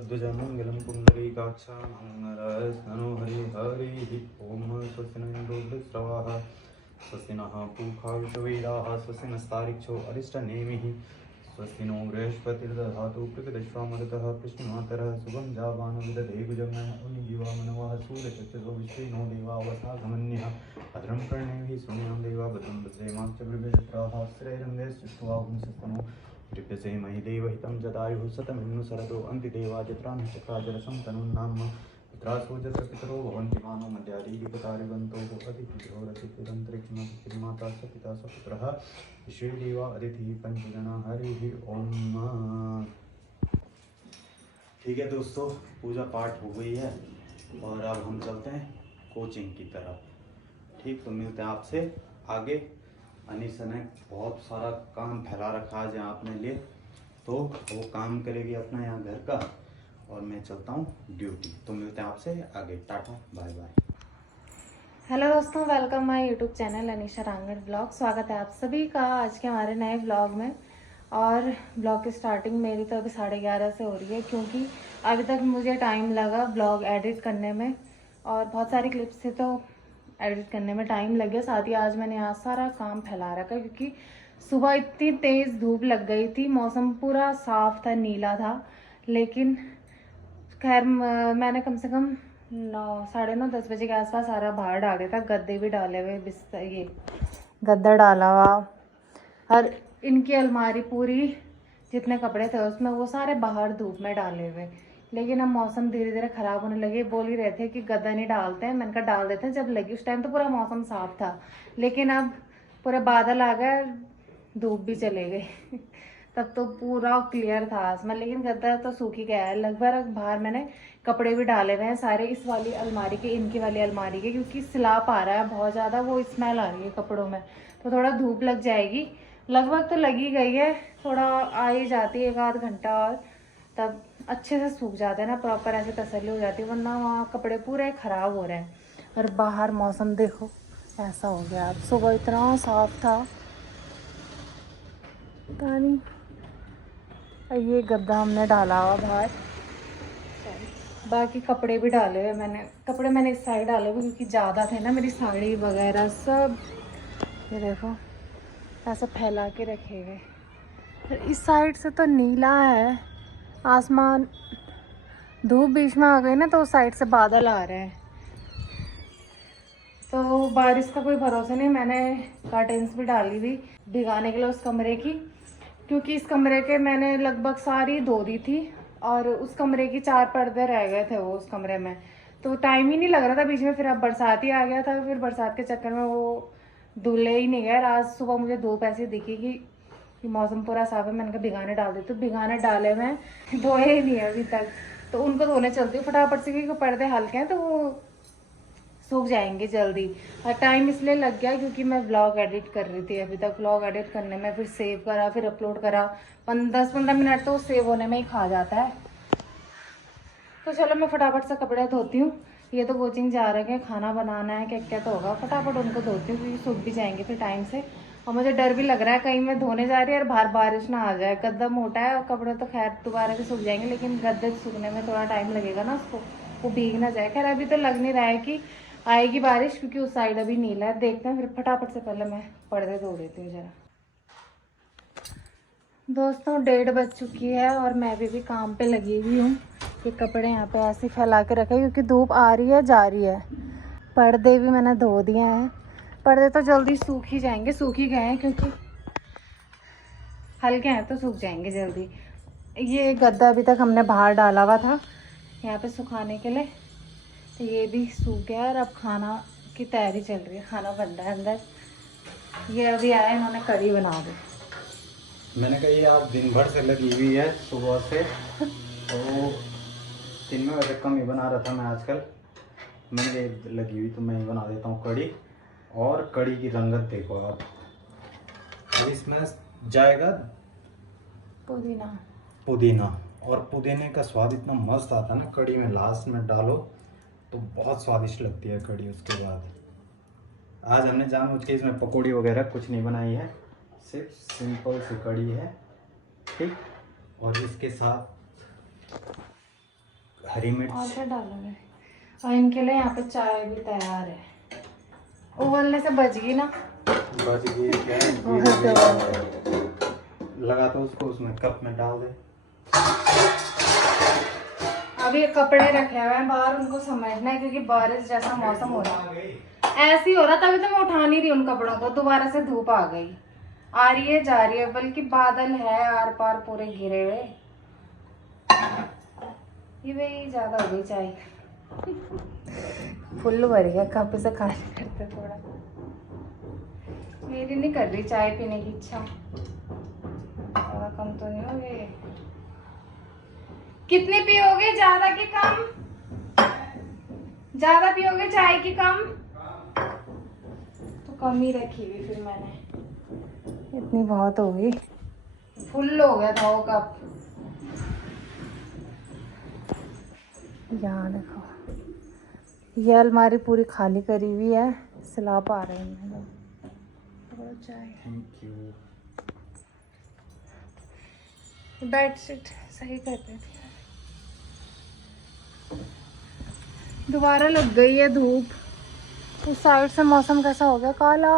गरुड़ध्वज मंगलम पुंडरीकाक्ष मंगलस्ननो हरि हरि ओम स्वस्ति न इंद्रो वृत्रवाः स्वस्ति नः पूषा विश्ववेदाः स्वस्ति नस्तारिक्षो अरिष्टनेमिः स्वस्ति नो बृहस्पतिर्दधातु पृथ्वीश्वामरुतः पृष्णमातरः शुभं जावानो विदधे गुजम्नः उन्नीजीवामनवः सूर्यचक्षुषो विश्वेनो देवावसागमन्यः भद्रं कर्णेभिः शृणुयां देवा भद्रं पश्येमां च गृभजत्राः श्रेयरङ्गैस्तुष्टुवाहुंसस्तनो दीप्यसे महि देवहितं जदायुः शतमिन्नु शरदो अन्तिदेवाजत्रां चक्राजरसं तनुन्नाम पित्रासो जत्र पितरो भवन्ति मानो मध्यारीरिपतारिवन्तो अतिथिभ्यो रतिरन्तरिक्षमाता स पिता स पुत्रः विश्वे देवा अतिथिः पंचजना हरिः ओम। ठीक है दोस्तों, पूजा पाठ हो गई है और अब हम चलते हैं कोचिंग की तरफ। ठीक, तो मिलते हैं आपसे आगे। अनीसा ने बहुत सारा काम फैला रखा है यहाँ अपने लिए, तो वो काम करेगी अपना यहाँ घर का और मैं चलता हूँ ड्यूटी। तो मिलते हैं आपसे आगे। Tata bye bye. हेलो दोस्तों, welcome my YouTube channel Anisha Rangad blog. स्वागत है आप सभी का आज के हमारे नए ब्लॉग में। और ब्लॉग की स्टार्टिंग मेरी तो अभी 11:30 से हो रही है, क्योंकि अभी तक मुझे टाइम लगा ब्लॉग एडिट करने में और बहुत सारी क्लिप्स थे तो एडिट करने में टाइम लग गया। साथ ही आज मैंने यहाँ सारा काम फैला रखा क्योंकि सुबह इतनी तेज़ धूप लग गई थी, मौसम पूरा साफ था, नीला था। लेकिन खैर मैंने कम से कम 9, 9:30, 10 बजे के आसपास सारा बाहर डाल दिया था। गद्दे भी डाले हुए, बिस्तर, ये गद्दा डाला हुआ, और इनकी अलमारी पूरी जितने कपड़े थे उसमें वो सारे बाहर धूप में डाले हुए। लेकिन अब मौसम धीरे धीरे ख़राब होने लगे। बोल ही रहे थे कि गद्दा नहीं डालते हैं, मैंने कहा डाल देते हैं। जब लगी उस टाइम तो पूरा मौसम साफ था, लेकिन अब पूरे बादल आ गए, धूप भी चले गए तब तो पूरा क्लियर था आसमान। लेकिन गद्दा तो सूख ही गया है लगभग। बाहर मैंने कपड़े भी डाले हुए हैं सारे, इस वाली अलमारी के, इनकी वाली अलमारी के, क्योंकि सिलाप आ रहा है बहुत ज़्यादा, वो स्मेल आ रही है कपड़ों में, तो थोड़ा धूप लग जाएगी। लगभग तो लगी गई है, थोड़ा आ ही जाती है 1 आध घंटा और तब अच्छे से सूख जाते हैं ना, प्रॉपर ऐसे तसल्ली हो जाती है। वरना वहाँ कपड़े पूरे ख़राब हो रहे हैं। और बाहर मौसम देखो ऐसा हो गया। अब सुबह इतना साफ था, पता नहीं। ये गद्दा हमने डाला हुआ बाहर, बाकी कपड़े भी डाले हुए मैंने। कपड़े मैंने इस साइड डाले हुए क्योंकि ज़्यादा थे ना, मेरी साड़ी वगैरह सब ये देखो ऐसा फैला के रखे गए। इस साइड से तो नीला है आसमान, धूप बीच में आ गई ना तो उस साइड से बादल आ रहे हैं, तो बारिश का कोई भरोसा नहीं। मैंने कर्टेंस भी डाली हुई भिगाने के लिए उस कमरे की, क्योंकि इस कमरे के मैंने लगभग सारी धो दी थी और उस कमरे की 4 पर्दे रह गए थे वो उस कमरे में, तो टाइम ही नहीं लग रहा था बीच में। फिर अब बरसात ही आ गया था, फिर बरसात के चक्कर में वो धुले ही नहीं गए। आज सुबह मुझे धूप ऐसी दिखी कि मौसम पूरा साफ है, मैंने कहा भिगाने डाल देती हूँ। भिगाने डाले मैं धोए ही नहीं है अभी तक, तो उनको धोने चलती हूँ फटाफट से, क्योंकि पर्दे हल्के हैं तो वो सूख जाएंगे जल्दी। और टाइम इसलिए लग गया क्योंकि मैं व्लॉग एडिट कर रही थी अभी तक। व्लॉग एडिट करने में फिर सेव करा, फिर अपलोड करा, 10-15 मिनट तो सेव होने में ही खा जाता है। तो चलो मैं फटाफट से कपड़े धोती हूँ। ये तो कोचिंग जा रहे हैं, खाना बनाना है, क्या क्या तो होगा, फटाफट उनको धोती हूँ क्योंकि सूख भी जाएंगे फिर टाइम से। और मुझे डर भी लग रहा है कहीं मैं धोने जा रही है और बाहर बारिश ना आ जाए। गद्दा मोटा है और कपड़े तो खैर दोबारा से सूख जाएंगे, लेकिन गद्दे सूखने में थोड़ा टाइम लगेगा ना, उसको वो भीग ना जाए। खैर अभी तो लग नहीं रहा है कि आएगी बारिश, क्योंकि उस साइड अभी नीला है। देखते हैं, फिर फटाफट से पहले मैं पर्दे धो देती हूँ जरा। दोस्तों 1:30 बज चुकी है और मैं भी काम पे लगी हुई हूँ। ये कपड़े यहाँ पे ऐसे फैला के रखे क्योंकि धूप आ रही है जा रही है। पर्दे भी मैंने धो दिए हैं, पर्दे तो जल्दी सूख ही जाएंगे, सूख ही गए हैं क्योंकि हल्के हैं तो सूख जाएंगे जल्दी। ये गद्दा अभी तक हमने बाहर डाला हुआ था यहाँ पे सुखाने के लिए, तो ये भी सूख गया। और अब खाना की तैयारी चल रही है, खाना बन रहा है अंदर। ये अभी आए, इन्होंने कढ़ी बना दी। मैंने कहा ये आज दिन भर से लगी हुई है सुबह से, तो दिन में वैसे कम ही बना रहा था मैं आजकल। मैंने लगी हुई तो मैं ही बना देता हूँ कढ़ी। और कढ़ी की रंगत देखो आप, इसमें जाएगा पुदीना, पुदीना, और पुदीने का स्वाद इतना मस्त आता है ना कढ़ी में, लास्ट में डालो तो बहुत स्वादिष्ट लगती है कढ़ी। उसके बाद आज हमने जानबूझ के इसमें पकौड़ी वगैरह कुछ नहीं बनाई है, सिर्फ सिंपल सी कढ़ी है। ठीक, और इसके साथ हरी और मिर्च। क्या डालोगे? और इनके लिए यहाँ पे चाय भी तैयार है। उबलने से बच गई ना? बच गई क्या है? बहुत लगा तो उसको उसमें कप में डाल दे। अभी कपड़े रखे हुए हैं बाहर, उनको समेटना है क्योंकि बारिश जैसा मौसम हो रहा है। ऐसे ही हो रहा, तभी तो मैं उठा नहीं रही उन कपड़ों को। दोबारा से धूप आ गई, आ रही है जा रही है, बल्कि बादल है आर पार पूरे घिरे हुए। ये भाई ज्यादा हो गई चाय। फुल भर गया कप से, खाली करते थोड़ा। मेरी नहीं कर रही चाय पीने की इच्छा। ज्यादा कम तो नहीं हो गई? कितनी पियोगे, ज्यादा की कम? ज्यादा पियोगे चाय की कम? तो कम ही रखी हुई फिर मैंने, इतनी बहुत हो गई। फुल हो गया था वो कप। यहाँ देखो, ये अलमारी पूरी खाली करी हुई है, सैलाब आ रहे हैं। चाय, थैंक यू। बेडशीट सही करते थे। दोबारा लग गई है धूप। उस साइड से मौसम कैसा हो गया, काला।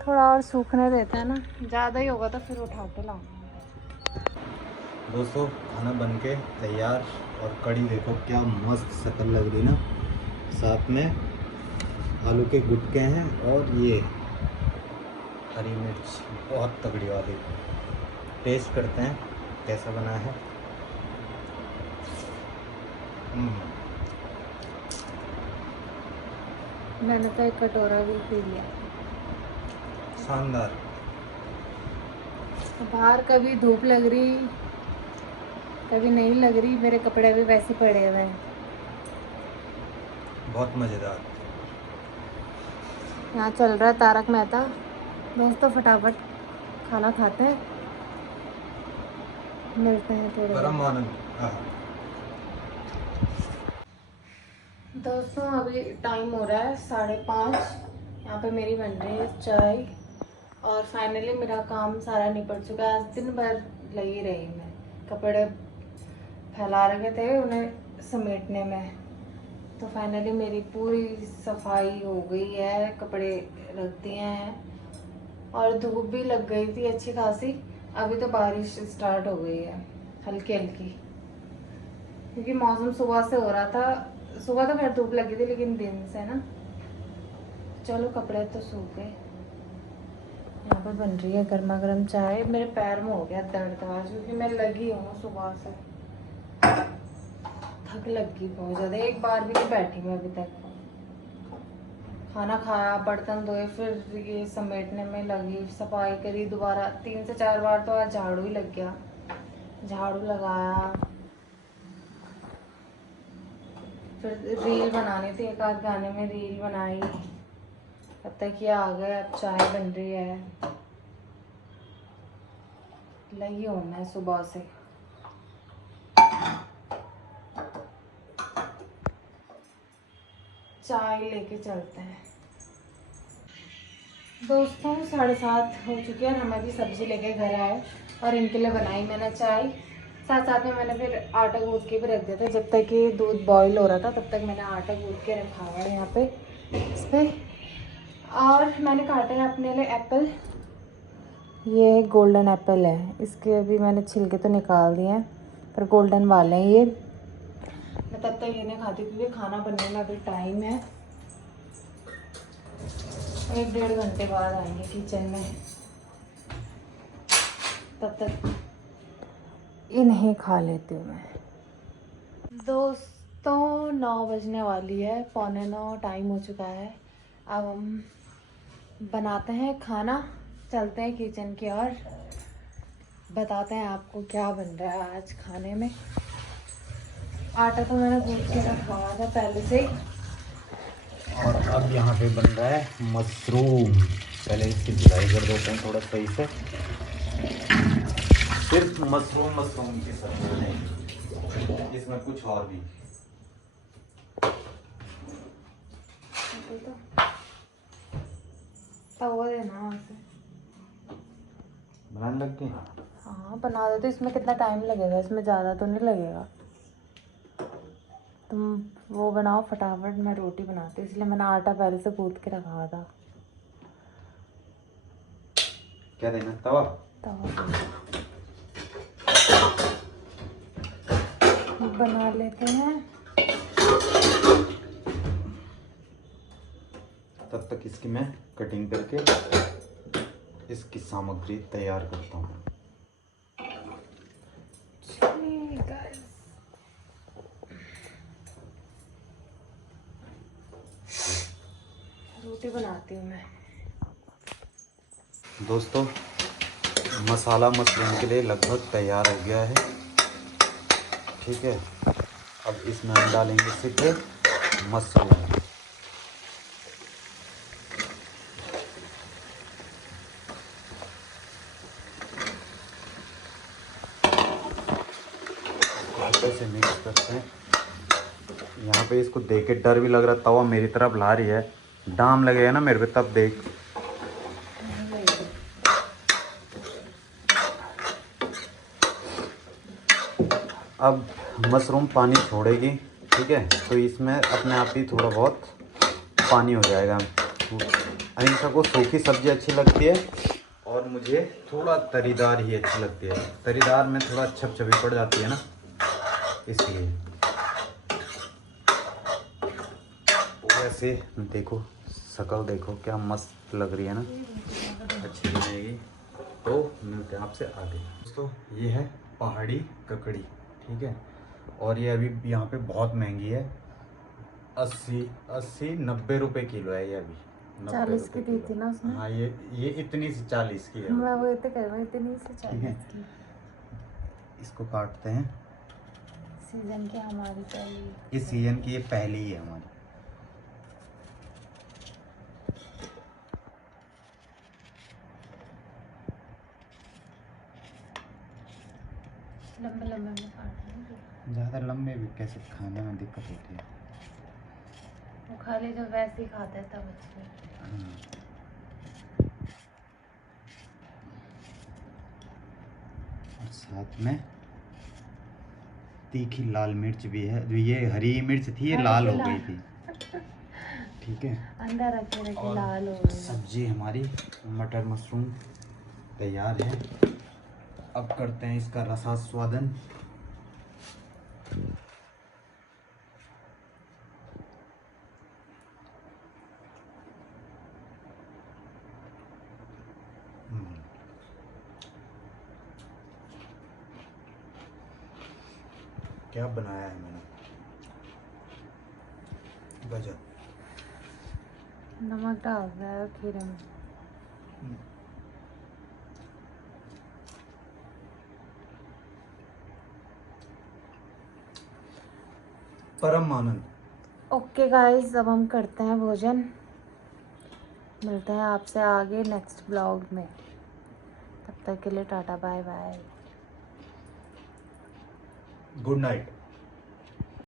थोड़ा और सूखने देते हैं ना, ज़्यादा ही होगा तो फिर उठा के लाऊंगी। दोस्तों खाना बन के तैयार, और कड़ी देखो क्या मस्त शक्ल लग रही ना। साथ में आलू के गुटके हैं और ये हरी मिर्च बहुत तगड़ी वाली। टेस्ट करते हैं कैसा बना है। मैंने तो एक कटोरा भी पी लिया। शानदार। बाहर कभी धूप लग रही, कभी नहीं लग रही। मेरे कपड़े भी वैसे पड़े हुए हैं। बहुत मज़ेदार। यहाँ चल रहा है तारक मेहता। दोस्तों फटाफट खाना खाते हैं, मिलते हैं थोड़ी देर। परम आनंद। दोस्तों अभी टाइम हो रहा है 5:30। यहाँ पे मेरी बन रही है चाय, और फाइनली मेरा काम सारा निपट चुका है। आज दिन भर लगी रही मैं, कपड़े फैला रखे थे उन्हें समेटने में। तो फाइनली मेरी पूरी सफाई हो गई है, कपड़े रख दिए हैं, और धूप भी लग गई थी अच्छी खासी। अभी तो बारिश स्टार्ट हो गई है हल्की हल्की, क्योंकि मौसम सुबह से हो रहा था। सुबह तो खैर धूप लगी थी, लेकिन दिन से ना। चलो कपड़े तो सूख गए। यहाँ पर बन रही है गर्मा गर्म चाय। मेरे पैर में हो गया दर्द आज, क्योंकि मैं लगी हूँ सुबह से, थक लग गई बहुत ज़्यादा। एक बार भी नहीं बैठी मैं अभी तक। खाना खाया, बर्तन धोए, फिर ये समेटने में लगी, सफाई करी दोबारा 3 से 4 बार। तो आज झाड़ू ही लग गया, झाड़ू लगाया। फिर रील बनानी थी, एक आध गाने में रील बनाई। तब तक ये आ गए, अब चाय बन रही है। लगी हूँ मैं सुबह से। चाय लेके चलते हैं। दोस्तों 7:30 हो चुके हैं, हम अभी सब्जी लेके घर आए और इनके लिए बनाई मैंने चाय। साथ साथ में मैंने फिर आटा गूँथ के भी रख दिया था। जब तक ये दूध बॉईल हो रहा था तब तक मैंने आटा गूँथ के रखा हुआ है यहाँ पे इस पर। और मैंने काटे हैं अपने लिए एप्पल। ये गोल्डन एप्पल है, इसके अभी मैंने छिलके तो निकाल दिए हैं, पर गोल्डन वाले हैं ये। मैं तब तक ये नहीं खाती क्योंकि खाना बनने में अभी टाइम है। 1-1.5 घंटे बाद आएंगे किचन में, तब तक इन्हें खा लेती हूँ मैं। दोस्तों 9 बजने वाली है, 8:45 टाइम हो चुका है। अब हम बनाते हैं खाना, चलते हैं किचन की ओर, बताते हैं आपको क्या बन रहा है आज खाने में। आटा तो मैंने गूँथ के रखा हुआ था पहले से ही। और अब यहाँ पे बन रहा है मशरूम। पहले इसकी धुलाई कर देते हैं थोड़ा सही से। सिर्फ मशरूम की सब्जी नहीं, इसमें कुछ और भी। तवा देना वहाँ से। बनाने लग गए। हाँ बना दो, तो इसमें कितना टाइम लगेगा? इसमें ज़्यादा तो नहीं लगेगा। तुम वो बनाओ फटाफट, मैं रोटी बनाती हूँ, इसलिए मैंने आटा पहले से गूंथ के रखा था। क्या देना? तवा? तवा बना लेते हैं। तब तक इसकी मैं कटिंग करके इसकी सामग्री तैयार करता हूँ। रोटी बनाती हूँ मैं। दोस्तों, मसाला मशरूम के लिए लगभग तैयार हो गया है। ठीक है, अब इसमें हम डालेंगे सीधे मशरूम। अच्छे से मिक्स करते हैं। यहाँ पे इसको देख के डर भी लग रहा, तवा मेरी तरफ ला रही है, दाम लगेगा ना मेरे पे तब देख। अब मशरूम पानी छोड़ेगी, ठीक है, तो इसमें अपने आप ही थोड़ा बहुत पानी हो जाएगा। अनिशा को सूखी सब्जी अच्छी लगती है और मुझे थोड़ा तरीदार ही अच्छी लगती है। तरीदार में थोड़ा छपछपी पड़ जाती है ना, इसलिए। वैसे देखो, शक्ल देखो क्या मस्त लग रही है ना, अच्छी बनेगी। तो मिलते हैं आपसे आगे। दोस्तों, ये है पहाड़ी ककड़ी, ठीक है, और ये अभी यहाँ पे बहुत महंगी है। 80-90 रुपए किलो है ये अभी। 40 की दी थी ना उसने। हाँ, ये इतनी सी 40 की है। मैं वो इतने कर रहा हूँ, इतनी से 40 की। इसको काटते हैं। सीजन की हमारी पहली, इस सीजन की ये पहली ही है हमारी। लंबे लंबे में काटना। ज़्यादा लंबे भी कैसे खाने में दिक्कत होती है। वो खाली जो वैसे ही खाता है तब अच्छे। और साथ में तीखी लाल मिर्च भी है। जो ये हरी मिर्च थी, ये लाल हो गई थी। ठीक है, अंदर रखे रखे लाल हो गई। सब्जी हमारी मटर मशरूम तैयार है। अब करते हैं इसका रसास्वादन। क्या बनाया है मैंने? गजब। नमक डाल दिया है खीरे में। परम आनंद। ओके गाइस, अब हम करते हैं भोजन। मिलते हैं आपसे आगे नेक्स्ट ब्लॉग में। तब तक के लिए tata bye bye. Good night.